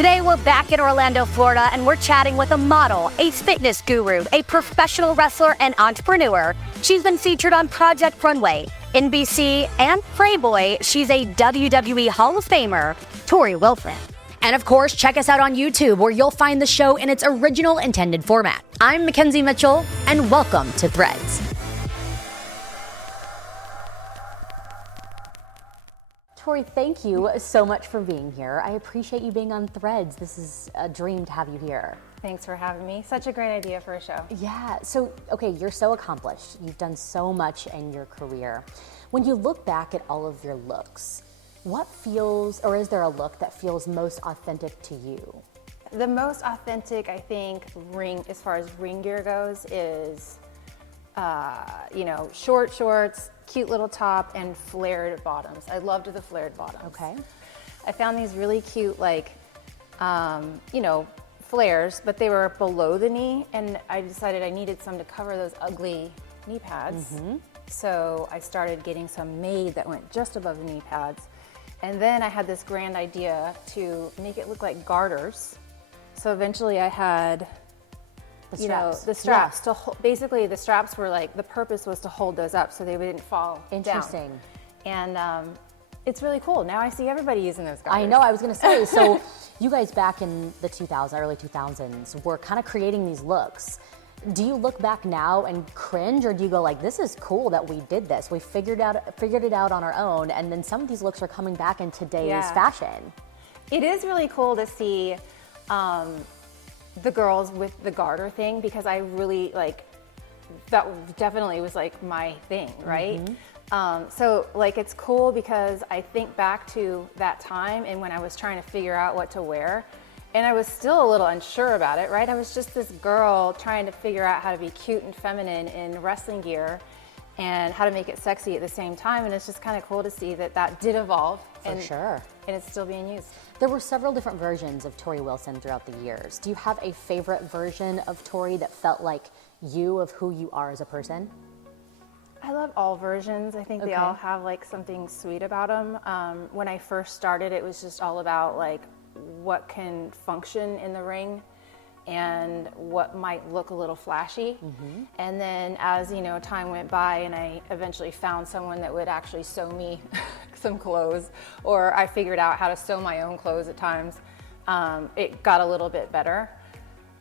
Today we're back in Orlando, Florida, and we're chatting with a model, a fitness guru, a professional wrestler, and entrepreneur. She's been featured on Project Runway, NBC, and Playboy. She's a WWE Hall of Famer, Torrie Wilson. And of course, check us out on YouTube, where you'll find the show in its original intended format. I'm McKenzie Mitchell, and welcome to Threads. Torrie, thank you so much for being here. I appreciate you being on Threads. This is a dream to have you here. Thanks for having me. Such a great idea for a show. Yeah, so, okay, you're so accomplished. You've done so much in your career. When you look back at all of your looks, what feels, or is there a look that feels most authentic to you? The most authentic, I think, as far as ring gear goes is, short shorts, cute little top, and flared bottoms. I loved the flared bottoms. Okay. I found these really cute, flares, but they were below the knee, and I decided I needed some to cover those ugly knee pads. Mm-hmm. So I started getting some made that went just above the knee pads. And then I had this grand idea to make it look like garters. So eventually I had the straps to hold. Basically, the straps were the purpose was to hold those up so they wouldn't fall Interesting. down. And it's really cool. Now I see everybody using those garters. I know, I was gonna say, so you guys back in the early 2000s were kind of creating these looks. Do you look back now and cringe, or do you go like, this is cool that we did this? We figured it out on our own, and then some of these looks are coming back in today's fashion. It is really cool to see the girls with the garter thing, because I really that definitely was my thing, right? Mm-hmm. It's cool because I think back to that time and when I was trying to figure out what to wear, and I was still a little unsure about it, right? I was just this girl trying to figure out how to be cute and feminine in wrestling gear and how to make it sexy at the same time. And it's just kind of cool to see that did evolve. For sure. And it's still being used. There were several different versions of Torrie Wilson throughout the years. Do you have a favorite version of Torrie that felt like you, of who you are as a person? I love all versions. I think they all have something sweet about them. When I first started, it was just all about what can function in the ring and what might look a little flashy. Mm-hmm. And then as time went by and I eventually found someone that would actually sew me some clothes, or I figured out how to sew my own clothes at times, it got a little bit better.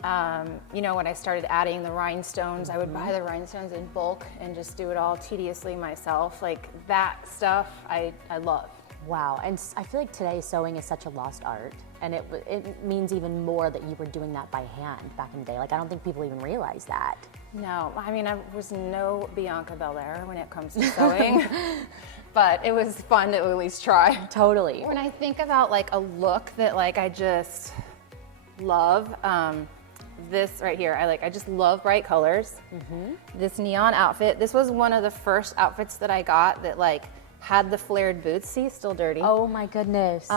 When I started adding the rhinestones, I would buy the rhinestones in bulk and just do it all tediously myself. That stuff I love. Wow, and I feel like today sewing is such a lost art, and it means even more that you were doing that by hand back in the day. I don't think people even realize that. No, I mean, I was no Bianca Belair when it comes to sewing, but it was fun to at least try. Totally. When I think about a look that I just love, this right here, I just love bright colors. Mm-hmm. This neon outfit, this was one of the first outfits that I got that had the flared boots. See, still dirty. Oh my goodness.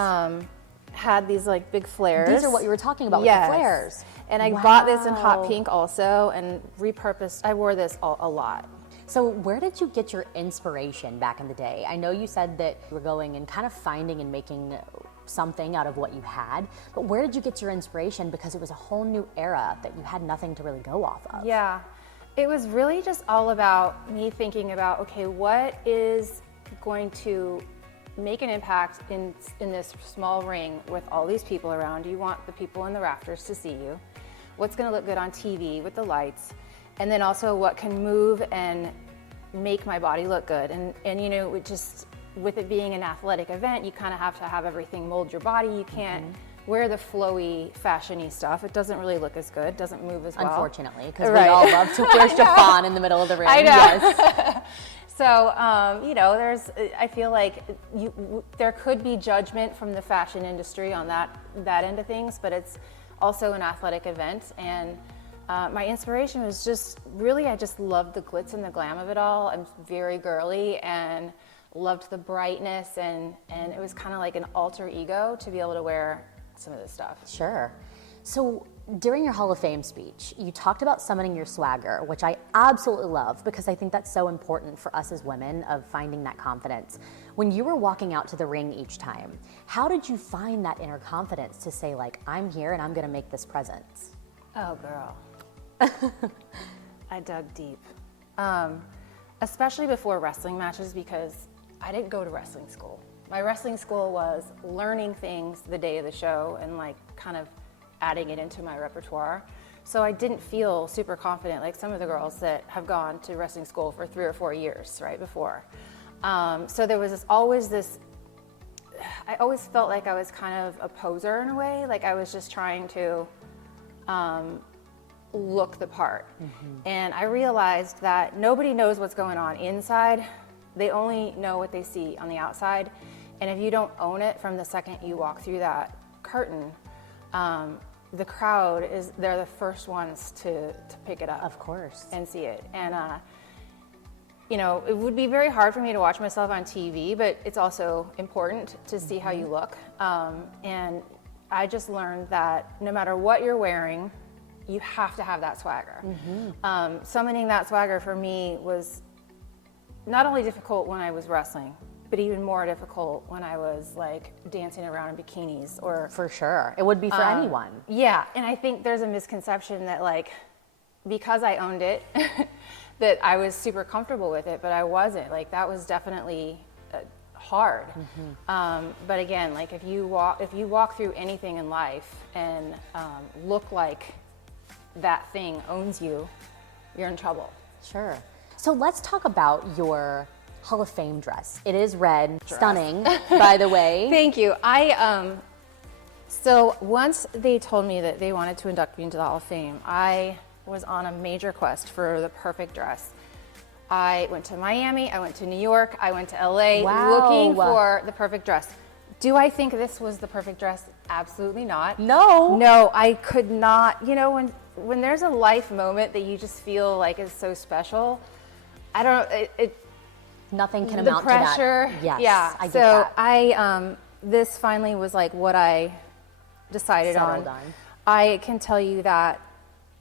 Had these big flares. These are what you were talking about with the flares. And I bought this in hot pink also and repurposed. I wore this a lot. So where did you get your inspiration back in the day? I know you said that you were going and kind of finding and making something out of what you had, but where did you get your inspiration? Because it was a whole new era that you had nothing to really go off of. Yeah, it was really just all about me thinking about, okay, what is going to make an impact in this small ring with all these people around. You want the people in the rafters to see you. What's going to look good on TV with the lights, and then also what can move and make my body look good. And with it being an athletic event, you kind of have to have everything mold your body. You can't wear the flowy, fashion-y stuff. It doesn't really look as good, doesn't move as well. Unfortunately, because we all love to wear chiffon in the middle of the ring. I know. Yes. So, I feel like there could be judgment from the fashion industry on that end of things, but it's also an athletic event. And my inspiration was just really, I just loved the glitz and the glam of it all. I'm very girly and loved the brightness, and it was kind of like an alter ego to be able to wear some of this stuff. Sure. So during your Hall of Fame speech, you talked about summoning your swagger, which I absolutely love because I think that's so important for us as women of finding that confidence. When you were walking out to the ring each time, how did you find that inner confidence to say, like, I'm here and I'm going to make this presence? Oh, girl. I dug deep. Especially before wrestling matches, because I didn't go to wrestling school. My wrestling school was learning things the day of the show and like kind of adding it into my repertoire. So I didn't feel super confident like some of the girls that have gone to wrestling school for 3 or 4 years right before. So there was always this, I always felt like I was kind of a poser in a way, like I was just trying to look the part. And I realized that nobody knows what's going on inside. They only know what they see on the outside. And if you don't own it from the second you walk through that curtain, the crowd they're the first ones to pick it up. Of course. And see it. And, you know, it would be very hard for me to watch myself on TV, but it's also important to see how you look. And I just learned that no matter what you're wearing, you have to have that swagger. Summoning that swagger for me was not only difficult when I was wrestling, but even more difficult when I was like dancing around in bikinis or... For sure. It would be for anyone. Yeah, and I think there's a misconception that like, because I owned it, that I was super comfortable with it, but I wasn't. Like that was definitely hard. But again, like if you walk through anything in life and look like that thing owns you, you're in trouble. Sure. So let's talk about your Hall of Fame dress. It is red, stunning, by the way. Thank you. So once they told me that they wanted to induct me into the Hall of Fame, I was on a major quest for the perfect dress. I went to Miami, I went to New York, I went to LA looking for the perfect dress. Do I think this was the perfect dress? Absolutely not. No, I could not. You know, when there's a life moment that you just feel like is so special, I don't know, nothing can amount to that. The pressure. Yes, yeah. I get that. So this finally was like what I decided Settled on. on. I can tell you that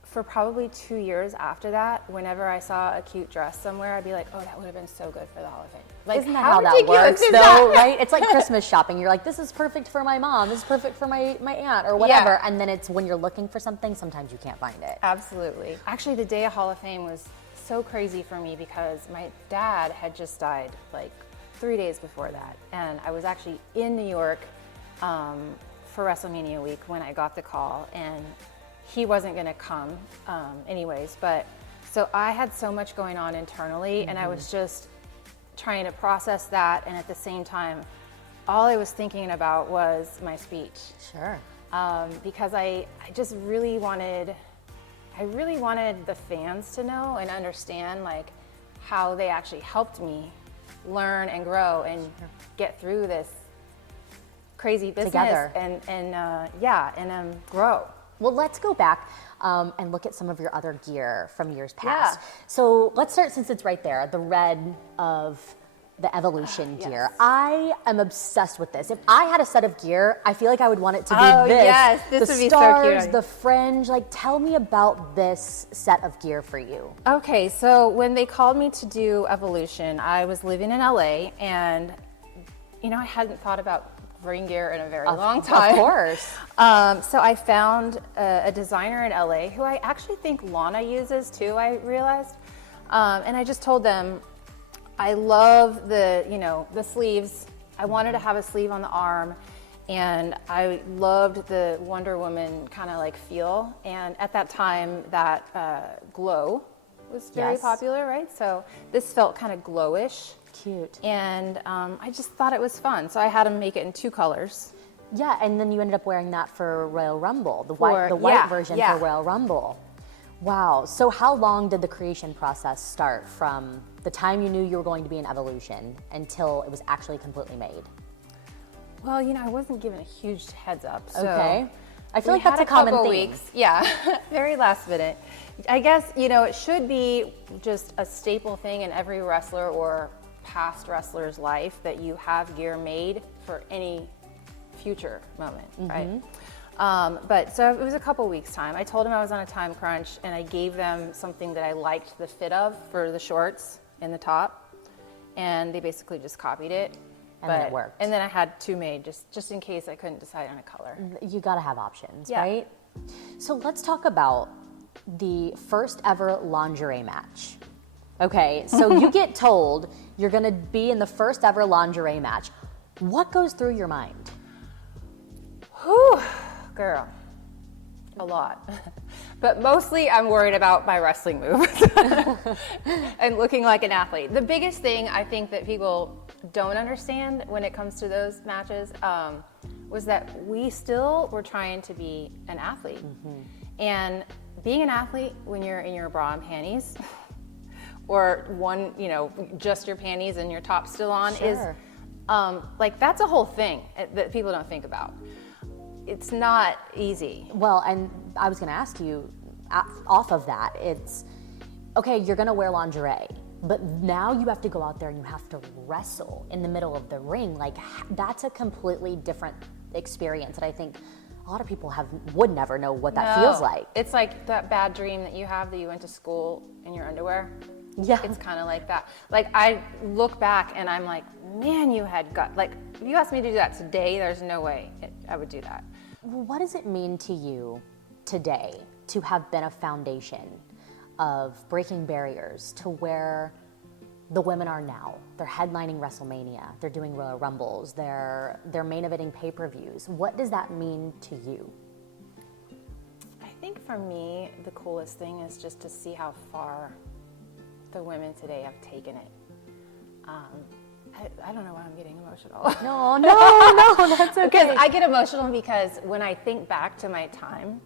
for probably 2 years after that, whenever I saw a cute dress somewhere, I'd be like, oh, that would have been so good for the Hall of Fame. Like, isn't that how that works, though, right? It's like Christmas shopping. You're like, this is perfect for my mom. This is perfect for my aunt or whatever. Yeah. And then it's when you're looking for something, sometimes you can't find it. Absolutely. Actually, the day of Hall of Fame was so crazy for me because my dad had just died like 3 days before that. And I was actually in New York for WrestleMania week when I got the call. And he wasn't going to come anyways. But so I had so much going on internally and I was just trying to process that, and at the same time, all I was thinking about was my speech. Sure. Because I just really wanted, the fans to know and understand like how they actually helped me learn and grow and get through this crazy business together and grow. Well, let's go back and look at some of your other gear from years past. Yeah. So let's start, since it's right there, the red of the Evolution gear. I am obsessed with this. If I had a set of gear, I feel like I would want it to be this. Yes, this would be so cute. The stars, the fringe, like tell me about this set of gear for you. Okay, so when they called me to do Evolution, I was living in LA and, you know, I hadn't thought about ring gear in a very long time. Of course. So I found a designer in LA who I actually think Lana uses too, I realized. And I just told them, I love the sleeves. I wanted to have a sleeve on the arm, and I loved the Wonder Woman kind of like feel. And at that time, that glow was very popular, right? So this felt kind of glowish. Cute. And I just thought it was fun. So I had them make it in 2 colors. Yeah, and then you ended up wearing that for Royal Rumble, the white version for Royal Rumble. Wow. So how long did the creation process start from the time you knew you were going to be in Evolution until it was actually completely made? Well, you know, I wasn't given a huge heads up. So okay. I feel like that's a common thing. Weeks. Yeah, very last minute. I guess, you know, it should be just a staple thing in every wrestler or past wrestler's life that you have gear made for any future moment, right? But so it was a couple weeks time. I told them I was on a time crunch and I gave them something that I liked the fit of for the shorts and the top, and they basically just copied it. And then it worked. And then I had 2 made just in case I couldn't decide on a color. You got to have options, Yeah. right? So let's talk about the first ever lingerie match. Okay, so you get told you're going to be in the first ever lingerie match. What goes through your mind? Whew, girl, a lot. But mostly I'm worried about my wrestling moves and looking like an athlete. The biggest thing I think that people don't understand when it comes to those matches was that we still were trying to be an athlete. And being an athlete when you're in your bra and panties or one, just your panties and your top still on is like, that's a whole thing that people don't think about. It's not easy. Well, and I was going to ask you, off of that, it's, okay, you're going to wear lingerie, but now you have to go out there and you have to wrestle in the middle of the ring. Like, that's a completely different experience that I think a lot of people would never know what that feels like. It's like that bad dream that you have that you went to school in your underwear. Yeah. It's kind of like that. Like, I look back and I'm like, man, you had gut. Like, if you asked me to do that today, there's no way I would do that. What does it mean to you today to have been a foundation of breaking barriers to where the women are now? They're headlining WrestleMania, they're doing Royal Rumbles, they're main eventing pay-per-views. What does that mean to you? I think for me, the coolest thing is just to see how far the women today have taken it. I don't know why I'm getting emotional. No, that's okay. Because I get emotional because when I think back to my time,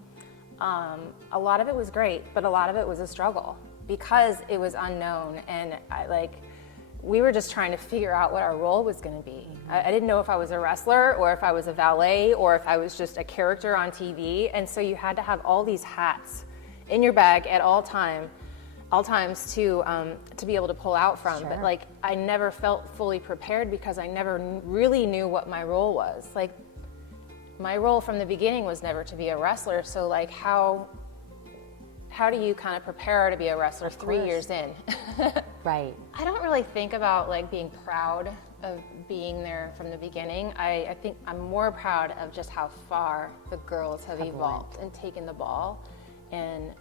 a lot of it was great, but a lot of it was a struggle because it was unknown, and we were just trying to figure out what our role was going to be. I didn't know if I was a wrestler or if I was a valet or if I was just a character on TV, and so you had to have all these hats in your bag at all times to be able to pull out from. Sure. But I never felt fully prepared because I never really knew what my role was. My role from the beginning was never to be a wrestler. So how do you kind of prepare to be a wrestler 3 years in? Right. I don't really think about being proud of being there from the beginning. I think I'm more proud of just how far the girls have evolved and taken the ball and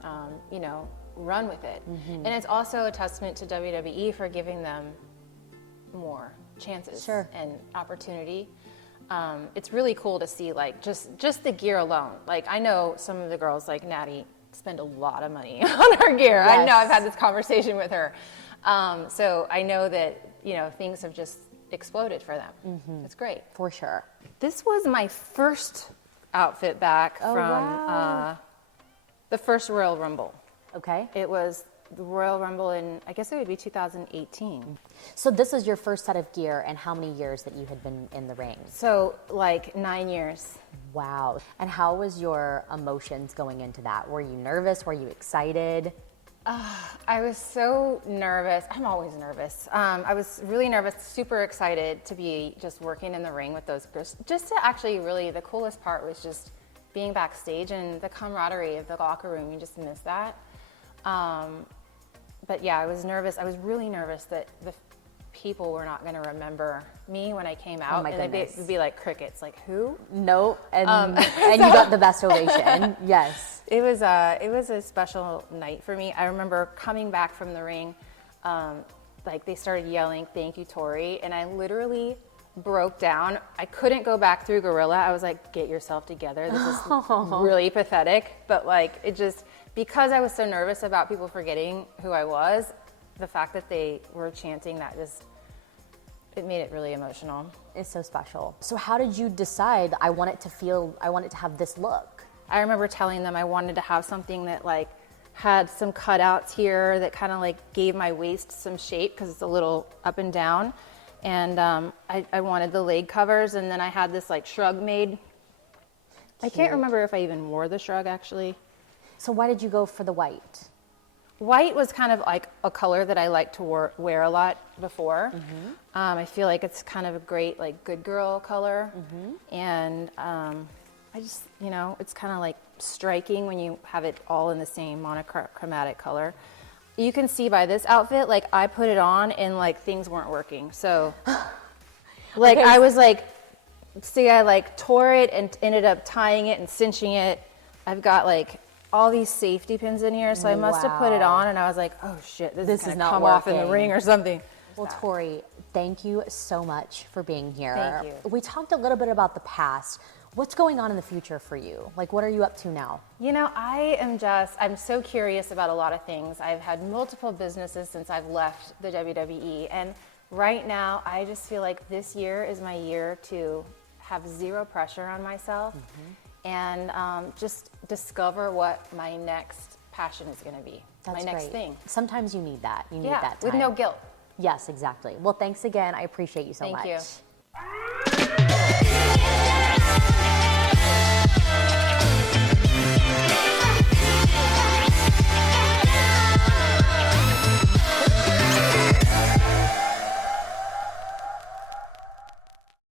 run with it. And it's also a testament to WWE for giving them more chances and opportunity. It's really cool to see just the gear alone. I know some of the girls like Natty spend a lot of money on her gear. Yes. I know, I've had this conversation with her. So I know that things have just exploded for them. It's great. For sure. This was my first outfit back from the first Royal Rumble. Okay. It was the Royal Rumble in, I guess it would be 2018. So this is your first set of gear, and how many years that you had been in the ring? So 9 years. Wow. And how was your emotions going into that? Were you nervous? Were you excited? I was so nervous. I'm always nervous. I was really nervous, super excited to be just working in the ring with those girls. Just to actually really, the coolest part was just being backstage and the camaraderie of the locker room. You just miss that. But yeah, I was nervous. I was really nervous that the people were not going to remember me when I came out. Oh my goodness. They'd be like crickets, like who? No, and you got the best ovation. Yes. It was a special night for me. I remember coming back from the ring, they started yelling, "Thank you, Torrie," and I literally broke down. I couldn't go back through Gorilla. I was like, "Get yourself together. This is really pathetic." But it just, because I was so nervous about people forgetting who I was, the fact that they were chanting that it made it really emotional. It's so special. So how did you decide, I want it to have this look? I remember telling them I wanted to have something that had some cutouts here that kind of gave my waist some shape because it's a little up and down. And I wanted the leg covers, and then I had this shrug made. I can't remember if I even wore the shrug actually. So why did you go for the white? White was kind of a color that I liked to wear a lot before. I feel like it's kind of a great good girl color, and I just it's kind of striking when you have it all in the same monochromatic color. You can see by this outfit, I put it on and things weren't working. So Like I was like, see, I like tore it and ended up tying it and cinching it. I've got like all these safety pins in here, so I must have put it on and I was like, oh shit, this is gonna come off in the ring or something. Well, Torrie, thank you so much for being here. Thank you. We talked a little bit about the past. What's going on in the future for you? Like, what are you up to now? You know, I'm so curious about a lot of things. I've had multiple businesses since I've left the WWE, and right now I just feel like this year is my year to have zero pressure on myself and just discover what my next passion is going to be. That's my next great. thing. Sometimes you need that. You need that time. with no guilt. Yes, exactly. Well, thanks again. I appreciate you so much. Thank you.